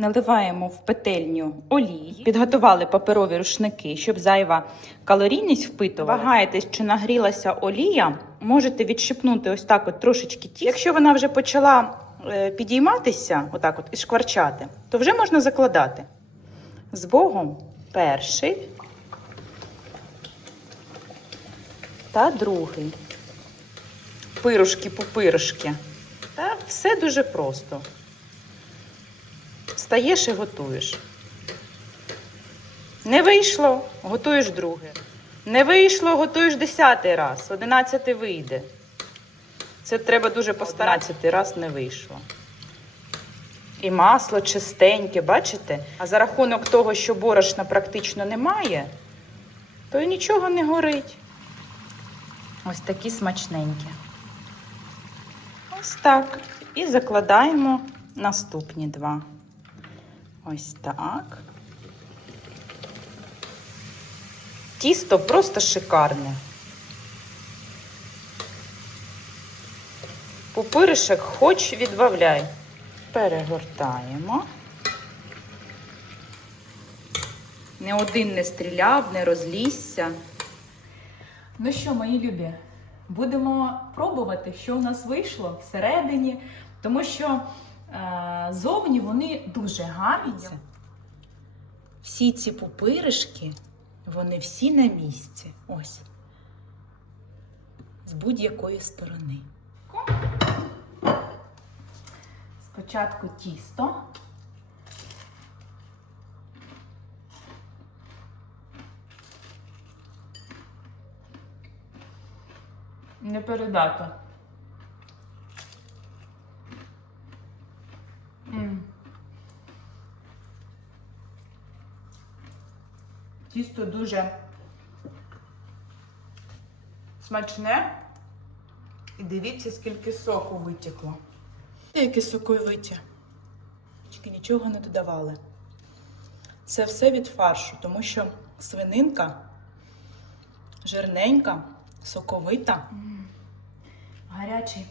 Наливаємо в петельню олії, підготували паперові рушники, щоб зайва калорійність впитувала. Вагаєтесь, чи нагрілася олія, можете відщипнути ось так от трошечки ті. Якщо вона вже почала е, підійматися, отак от і шкварчати, то вже можна закладати. З Богом перший та другий. Пирушки-пупирушки. Та все дуже просто. Встаєш і готуєш. Не вийшло, готуєш друге. Не вийшло, готуєш десятий раз, одинадцятий вийде. Це треба дуже постаратися, раз не вийшло. І масло чистеньке, бачите? А за рахунок того, що борошна практично немає, то нічого не горить. Ось такі смачненькі. Ось так. І закладаємо наступні два. Ось так. Тісто просто шикарне. Пупиришек хоч відбавляй. Перегортаємо. Не один не стріляв, не розлізся. Ну що, мої любі, будемо пробувати, що у нас вийшло всередині, тому що зовні вони дуже гарні. Всі ці пупиришки, вони всі на місці. Ось. З будь-якої сторони. Спочатку тісто. Не передати. Тісто дуже смачне. І дивіться, скільки соку витекло. Які соковиті. Нічого не додавали. Це все від фаршу, тому що свининка жирненька, соковита. Гарячий.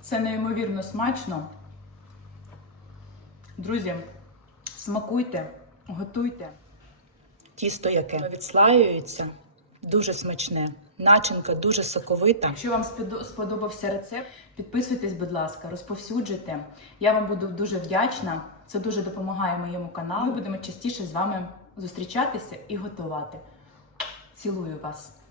Це неймовірно смачно. Друзі, смакуйте, готуйте. Тісто яке відслаюється, дуже смачне. Начинка дуже соковита. Якщо вам сподобався рецепт, підписуйтесь, будь ласка, розповсюджуйте. Я вам буду дуже вдячна. Це дуже допомагає моєму каналу. Ми будемо частіше з вами зустрічатися і готувати. Цілую вас!